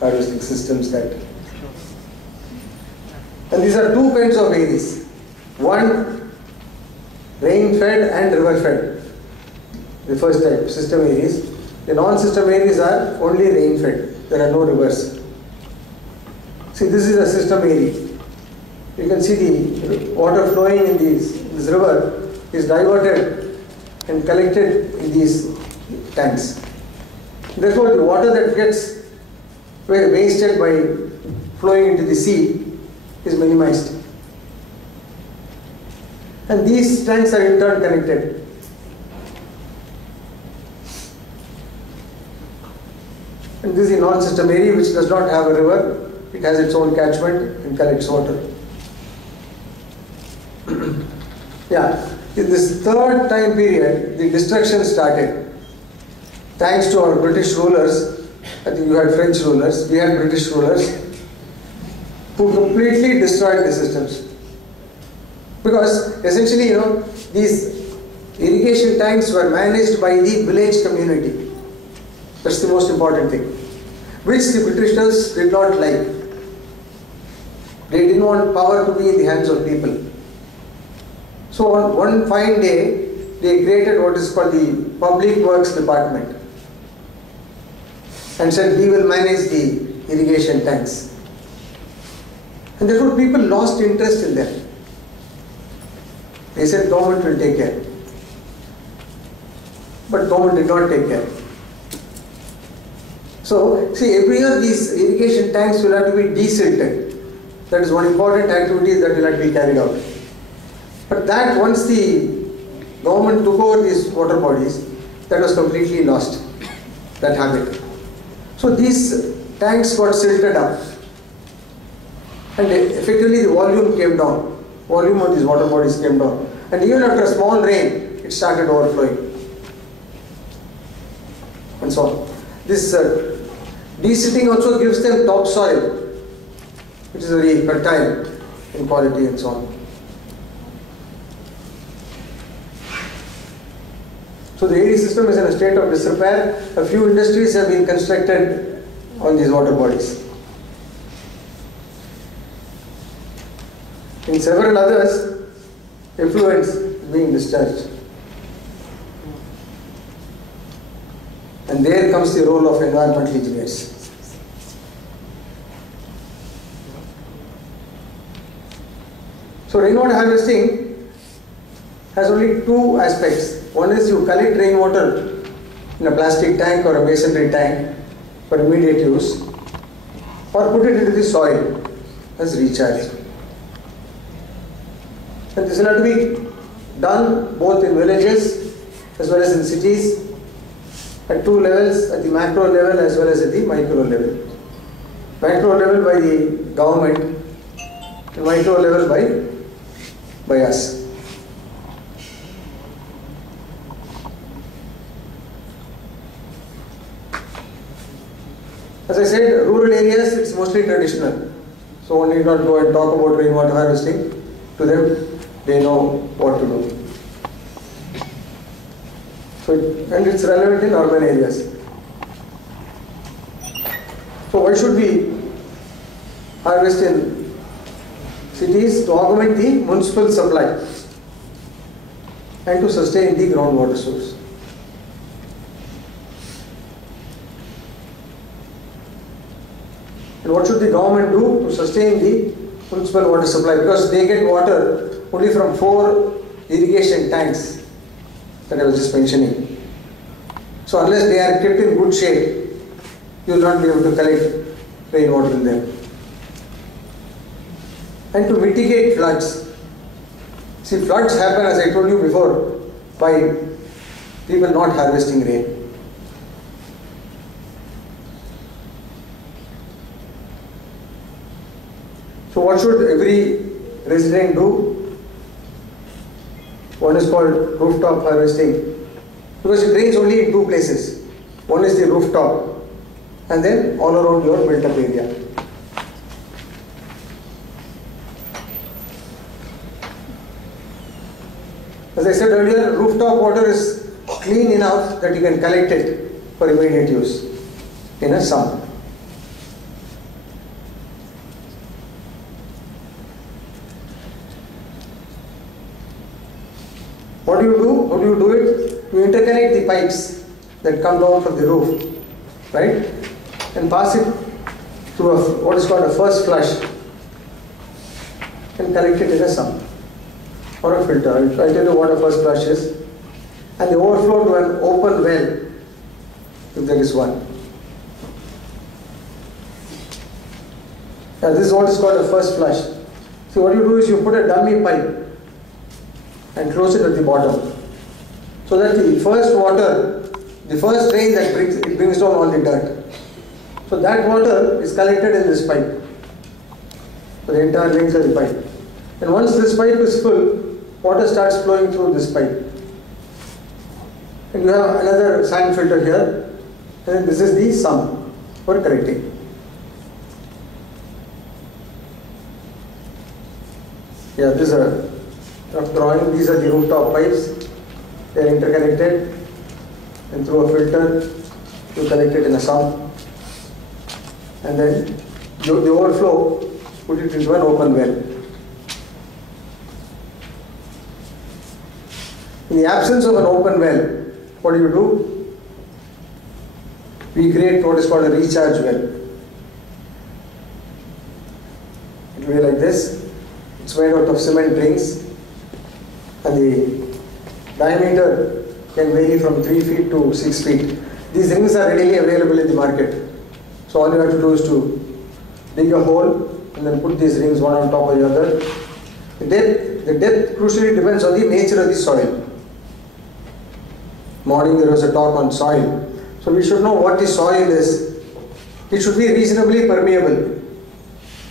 harvesting systems that. And these are two kinds of areas. One, rain-fed and river-fed. The first type, system areas. The non-system areas are only rain-fed. There are no rivers. See, this is a system area. You can see the water flowing in this river is diverted and collected in these tanks. Therefore, the water that gets wasted by flowing into the sea is minimized. And these tanks are in turn connected. And this is a non-system area which does not have a river. It has its own catchment and collects water. Yeah, in this third time period, the destruction started. Thanks to our British rulers, I think you had French rulers, we had British rulers, who completely destroyed the systems. Because essentially, these irrigation tanks were managed by the village community. That's the most important thing, which the Britishers did not like. They didn't want power to be in the hands of people. So on one fine day, they created what is called the Public Works Department and said, we will manage the irrigation tanks. And therefore people lost interest in them. They said government will take care. But government did not take care. So, see, every year these irrigation tanks will have to be desilted. That is one important activity that will have to be carried out. But that once the government took over these water bodies, that was completely lost, that habit. So these tanks got silted up. And effectively the volume came down. Volume of these water bodies came down. And even after a small rain, it started overflowing. And so on. This desilting also gives them topsoil, which is very fertile in quality and so on. So the area system is in a state of disrepair. A few industries have been constructed on these water bodies. In several others, effluents is being discharged. And there comes the role of environmental engineers. So rainwater harvesting has only two aspects. One is you collect rainwater in a plastic tank or a masonry tank for immediate use, or put it into the soil as recharge. And this will have to be done both in villages as well as in cities, at two levels, at the macro level as well as at the micro level. Macro level by the government, and micro level by us. As I said, rural areas, it's mostly traditional. So one need not go and talk about rainwater harvesting. To them, they know what to do. So, and it's relevant in urban areas. So why should we harvest in cities? To augment the municipal supply and to sustain the groundwater source. And what should the government do to sustain the municipal water supply? Because they get water only from 4 irrigation tanks that I was just mentioning. So unless they are kept in good shape, you will not be able to collect rainwater in them. And to mitigate floods. See, floods happen, as I told you before, by people not harvesting rain. So what should every resident do? One is called rooftop harvesting, because it rains only in 2 places. One is the rooftop, and then all around your built-up area. As I said earlier, rooftop water is clean enough that you can collect it for immediate use in a summer. What do you do? How do you do it? You interconnect the pipes that come down from the roof, right? And pass it through what is called a first flush and collect it in a sump or a filter. I'll tell you what a first flush is. And the overflow to an open well, if there is one. Now this is what is called a first flush. So what you do is you put a dummy pipe and close it at the bottom, so that the first water, the first rain that brings down all the dirt. So that water is collected in this pipe, for the entire length of the pipe. And once this pipe is full, water starts flowing through this pipe. And you have another sand filter here, and this is the sump for collecting. Yeah, this is a rough drawing. These are the rooftop pipes. They are interconnected, and through a filter you collect it in a sump, and then the overflow, put it into an open well. In the absence of an open well, what do? We create what is called a recharge well. It will be like this. It's made out of cement rings, and the diameter can vary from 3 feet to 6 feet. These rings are readily available in the market. So all you have to do is to dig a hole and then put these rings one on top of the other. The depth crucially depends on the nature of the soil. Morning there was a talk on soil. So we should know what the soil is. It should be reasonably permeable,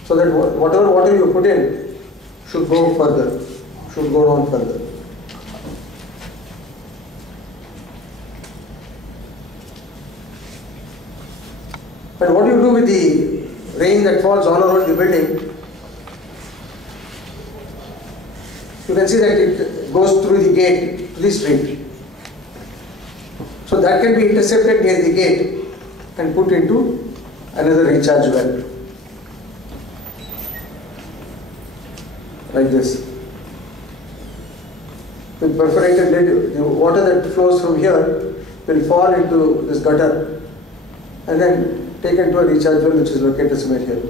so that whatever water you put in should go further, should go down further. And what do you do with the rain that falls all around the building? You can see that it goes through the gate to the street. So that can be intercepted near the gate and put into another recharge well, like this. With perforated lid, the water that flows from here will fall into this gutter and then taken to a recharge well which is located somewhere here.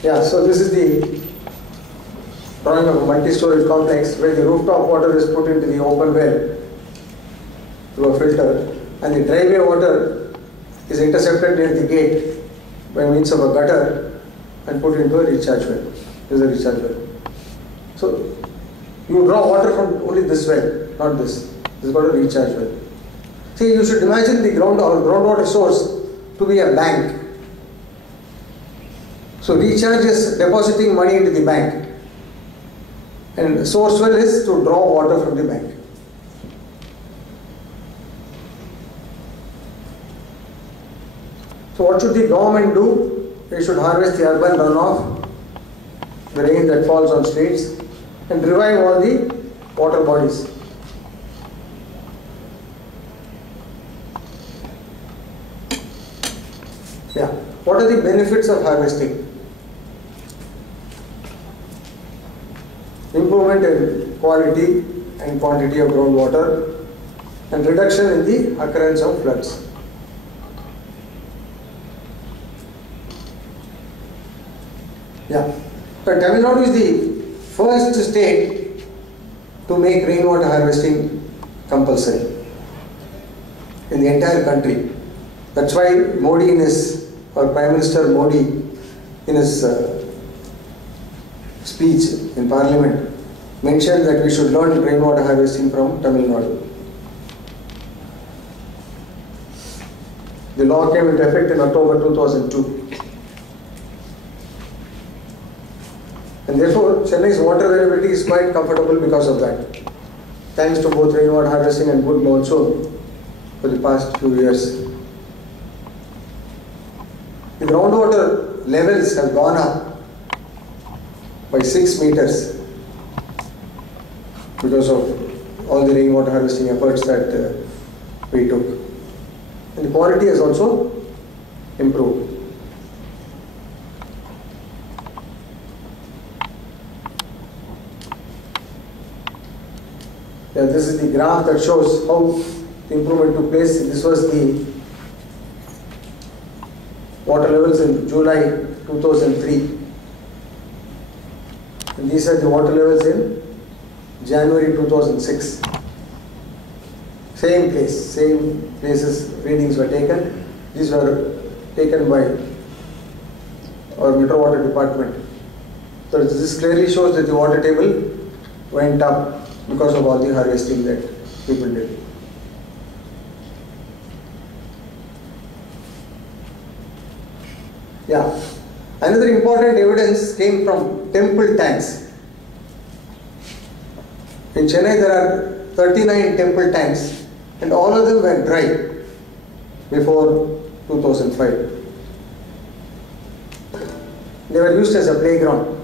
Yeah, so this is the drawing of a multi-storage complex where the rooftop water is put into the open well through a filter, and the driveway water is intercepted near the gate by means of a gutter and put into a recharge well. This is a recharge well. So you draw water from only this well, not this. This is called a recharge well. See, you should imagine the groundwater source to be a bank. So recharge is depositing money into the bank, and source well is to draw water from the bank. So what should the government do? They should harvest the urban runoff, the rain that falls on streets, and revive all the water bodies. Yeah. What are the benefits of harvesting? Improvement in quality and quantity of groundwater, and reduction in the occurrence of floods. Yeah. But Tamil Nadu is the first state to make rainwater harvesting compulsory in the entire country. That's why Modi or Prime Minister Modi in his speech in Parliament mentioned that we should learn rainwater harvesting from Tamil Nadu. The law came into effect in October 2002. And therefore, Chennai's water availability is quite comfortable because of that. Thanks to both rainwater harvesting and good monsoon for the past few years. The groundwater levels have gone up by 6 meters because of all the rainwater harvesting efforts that we took. And the quality has also improved. Yeah, this is the graph that shows how the improvement took place. This was the water levels in July 2003. And these are the water levels in January 2006. Same place, same places readings were taken. These were taken by our Metro Water Department. So this clearly shows that the water table went up because of all the harvesting that people did. Yeah. Another important evidence came from temple tanks. In Chennai there are 39 temple tanks and all of them were dry before 2005. They were used as a playground.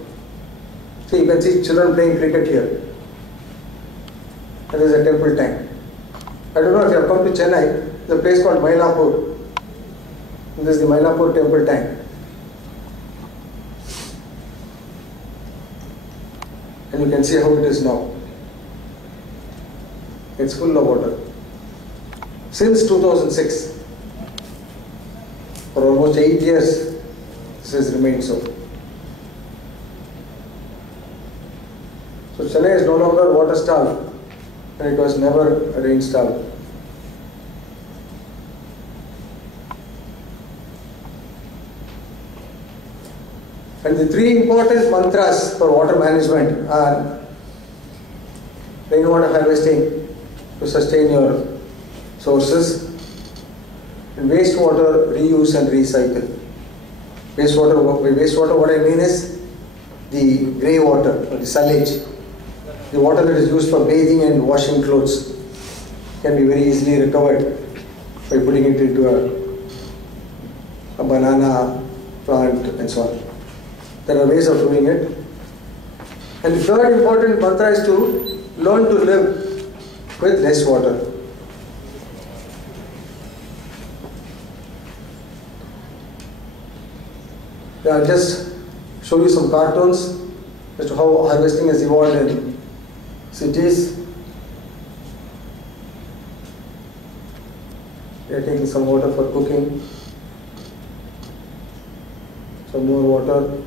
So you can see children playing cricket here. And there is a temple tank. I don't know if you have come to Chennai, there's a place called Mylapore. This is the Mylapore temple tank. And you can see how it is now. It's full of water. Since 2006, for almost 8 years, this has remained so. So Chennai is no longer water starved, and it was never rain starved. And the three important mantras for water management are rainwater harvesting to sustain your sources, and wastewater reuse and recycle. Wastewater, what I mean is the grey water or the sillage. The water that is used for bathing and washing clothes can be very easily recovered by putting it into a banana plant and so on. There are ways of doing it. And the third important mantra is to learn to live with less water. I'll just show you some cartoons as to how harvesting has evolved in cities. We are taking some water for cooking, some more water.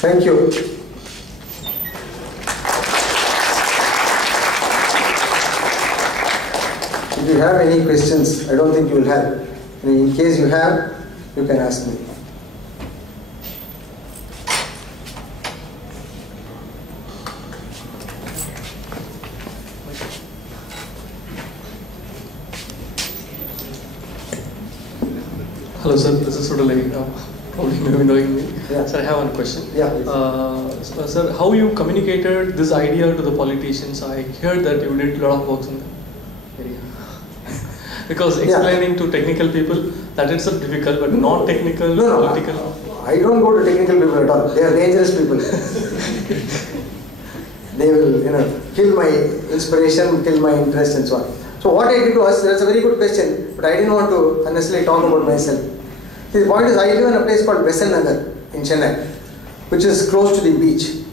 Thank you. If you have any questions, I don't think you will have. In case you have, you can ask me. Hello sir, this is Zuddhoda. Probably maybe knowing me. Yeah. Sir, I have one question. Yeah, sir, how you communicated this idea to the politicians? I heard that you did a lot of work in the area. Because explaining to technical people, that it's difficult, but not technical, political. I don't go to technical people at all. They are dangerous people. They will, kill my inspiration, kill my interest and so on. So what I did was, that's a very good question, but I didn't want to unnecessarily talk about myself. The point is, I live in a place called Besant Nagar in Chennai, which is close to the beach.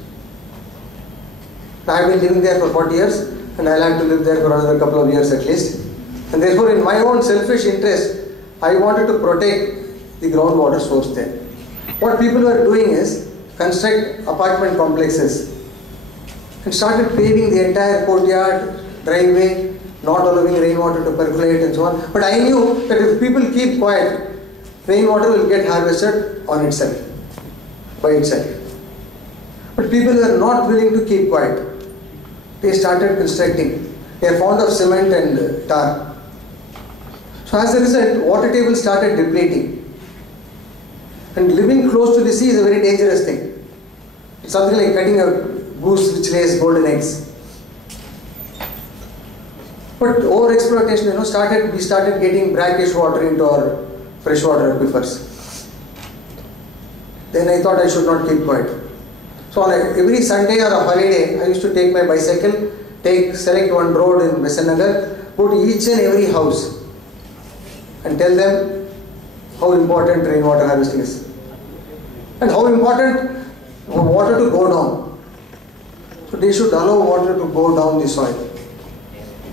I have been living there for 40 years, and I'll have to live there for another couple of years at least. And therefore, in my own selfish interest, I wanted to protect the groundwater source there. What people were doing is construct apartment complexes and started paving the entire courtyard, driveway, not allowing rainwater to percolate and so on. But I knew that if people keep quiet, rainwater will get harvested on itself, by itself. But people were not willing to keep quiet. They started constructing. They are fond of cement and tar. So as a result, water table started depleting. And living close to the sea is a very dangerous thing. It's something like cutting a goose which lays golden eggs. But over exploitation, we started getting brackish water into our freshwater aquifers. Then I thought I should not keep quiet. So on every Sunday or a holiday, I used to take my bicycle, select one road in Besanagar, go to each and every house and tell them how important rainwater harvesting is and how important water to go down. So they should allow water to go down the soil.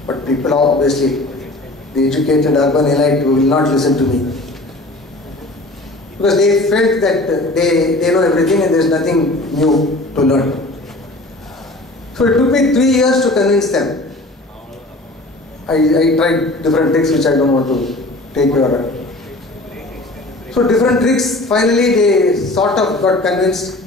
But people are obviously, the educated urban elite will not listen to me. Because they felt that they know everything and there is nothing new to learn. So it took me 3 years to convince them. I tried different tricks which I don't want to take your. So different tricks, finally they sort of got convinced.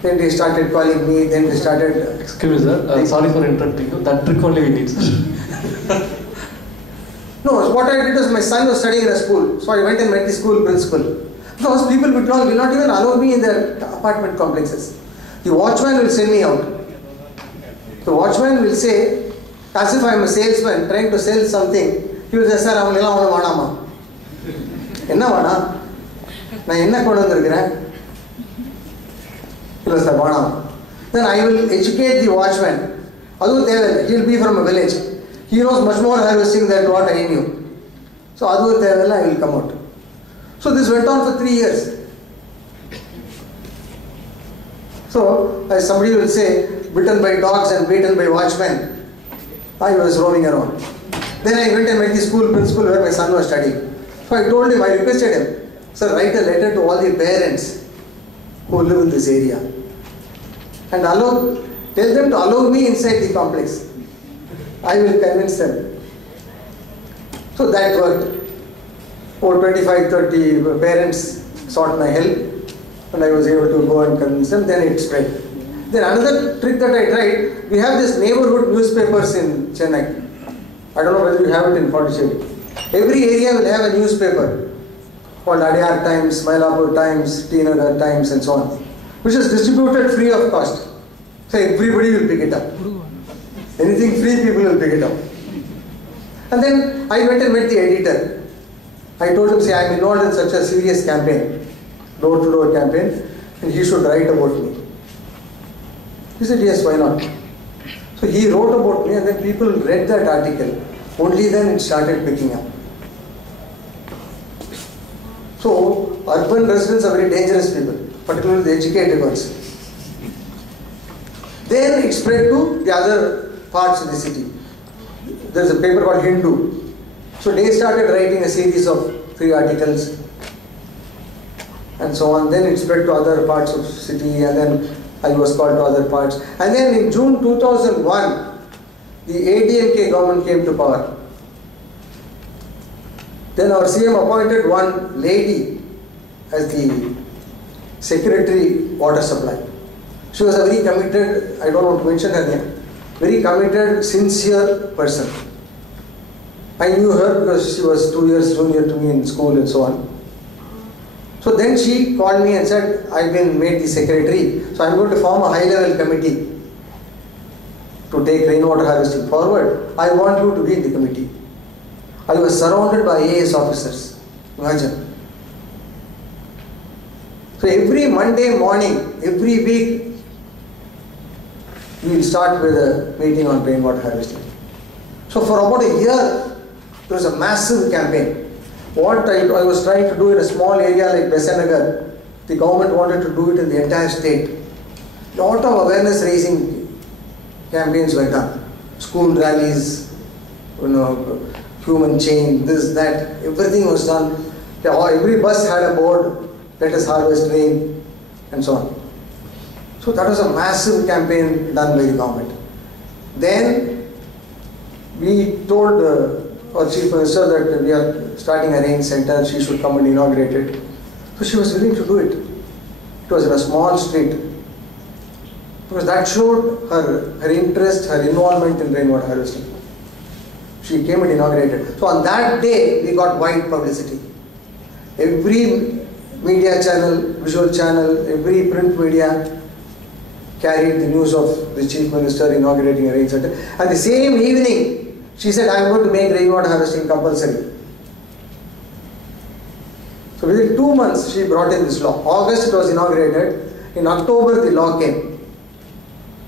Then they started calling me, then they started... Excuse me sir, sorry for interrupting you. That trick only we need sir. No, what I did was my son was studying in a school. So I went and met the school principal. Because people will not even allow me in their apartment complexes. The watchman will send me out. The watchman will say, as if I am a salesman trying to sell something, he will say, sir, I will not enna vana? Na enna kondu vandirukren? He will say, vana. Then I will educate the watchman. He will be from a village. He knows much more harvesting than what I knew. So I will come out. So this went on for 3 years. So as somebody will say, bitten by dogs and beaten by watchmen, I was roaming around. Then I went and met the school principal where my son was studying. So I told him, I requested him, sir, write a letter to all the parents who live in this area and tell them to allow me inside the complex. I will convince them. So that worked. Over 25-30 parents sought my help and I was able to go and convince them. Then it spread. Then another trick that I tried, we have this neighborhood newspapers in Chennai. I don't know whether you have it in Pondicherry. Every area will have a newspaper called Adyar Times, Mylapore Times, T Nagar Times and so on, which is distributed free of cost. So everybody will pick it up. Anything free, people will pick it up. And then I went and met the editor. I told him, say, I am involved in such a serious campaign, door-to-door campaign, and he should write about me. He said, yes, why not? So he wrote about me and then people read that article. Only then it started picking up. So urban residents are very dangerous people, particularly the educated ones. Then it spread to the other parts of the city. There is a paper called Hindu. So they started writing a series of 3 articles and so on. Then it spread to other parts of the city and then I was called to other parts. And then in June 2001, the ADMK government came to power. Then our CM appointed one lady as the Secretary Water Supply. She was a very committed, I don't want to mention her name, very committed, sincere person. I knew her because she was 2 years junior to me in school and so on. So then she called me and said, I've been made the secretary, so I'm going to form a high-level committee to take rainwater harvesting forward. I want you to be in the committee. I was surrounded by AS officers. Imagine. So every Monday morning, every week, we will start with a meeting on rainwater harvesting. So for about a year, there was a massive campaign. What I was trying to do in a small area like Besanagar, the government wanted to do it in the entire state. A lot of awareness raising campaigns were done. School rallies, human chain, this, that, everything was done. Every bus had a board, let us harvest rain, and so on. So that was a massive campaign done by the government. Then we told our Chief Minister that we are starting a rain center, she should come and inaugurate it. So she was willing to do it. It was in a small street. Because that showed her interest, her involvement in rainwater harvesting. She came and inaugurated. So on that day, we got wide publicity. Every media channel, visual channel, every print media carried the news of the Chief Minister inaugurating a rain center. And the same evening, She said, I am going to make rainwater harvesting compulsory. So within 2 months, she brought in this law. August it was inaugurated. In October, the law came.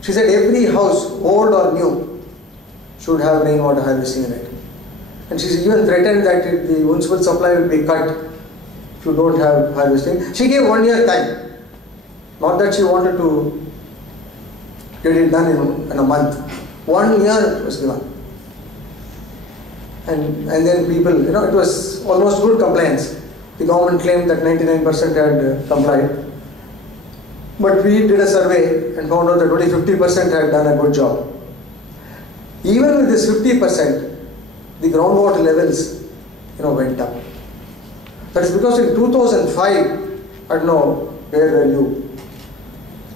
She said every house, old or new, should have rainwater harvesting in it. And she even threatened that the municipal supply will be cut if you don't have harvesting. She gave 1 year time. Not that she wanted to get it done in a month. 1 year was given. And then people, it was almost good compliance. The government claimed that 99% had complied. But we did a survey and found out that only 50% had done a good job. Even with this 50%, the groundwater levels, went up. That is because in 2005, I don't know where were you,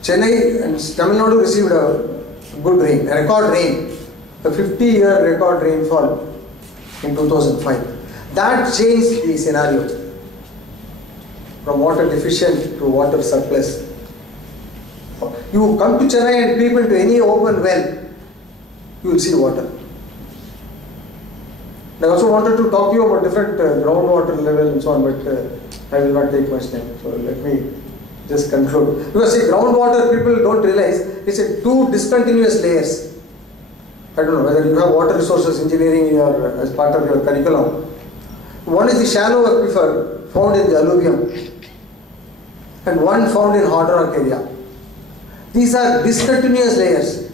Chennai and Tamil Nadu received a good rain, a record rain, a 50-year record rainfall in 2005. That changed the scenario from water deficient to water surplus. You come to Chennai and peep into any open well, you will see water. I also wanted to talk to you about different groundwater level and so on, but I will not take much time. So let me just conclude. Because see, groundwater people don't realize it's in 2 discontinuous layers. I don't know whether you have water resources engineering as part of your curriculum. One is the shallow aquifer found in the alluvium, and one found in hard rock area. These are discontinuous layers.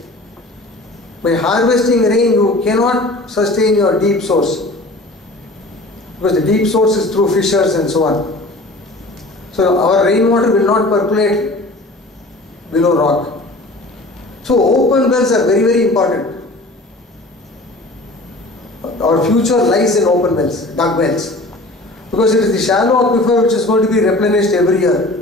By harvesting rain, you cannot sustain your deep source, because the deep source is through fissures and so on. So our rainwater will not percolate below rock. So open wells are very, very important. Our future lies in open wells, dug wells, because it is the shallow aquifer which is going to be replenished every year.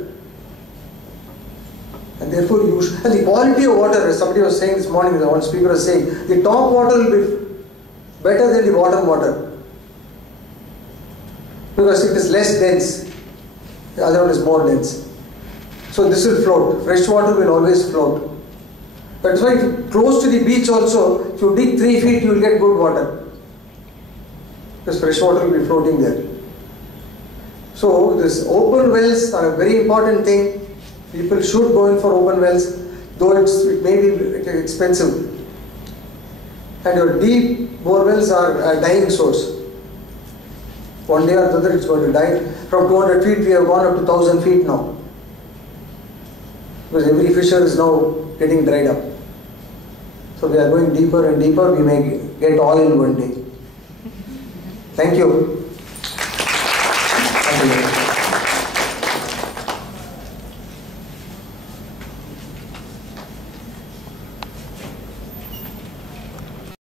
And therefore, and the quality of water, as somebody was saying this morning, one speaker was saying, the top water will be better than the bottom water, because it is less dense, the other one is more dense. So this will float, fresh water will always float. That's why if you close to the beach also, if you dig 3 feet, you will get good water, because fresh water will be floating there. So this open wells are a very important thing. People should go in for open wells, though it may be expensive. And your deep bore wells are a dying source. One day or the other it's going to die. From 200 feet we have gone up to 1000 feet now, because every fissure is now getting dried up. So we are going deeper and deeper. We may get oil one day. Thank you.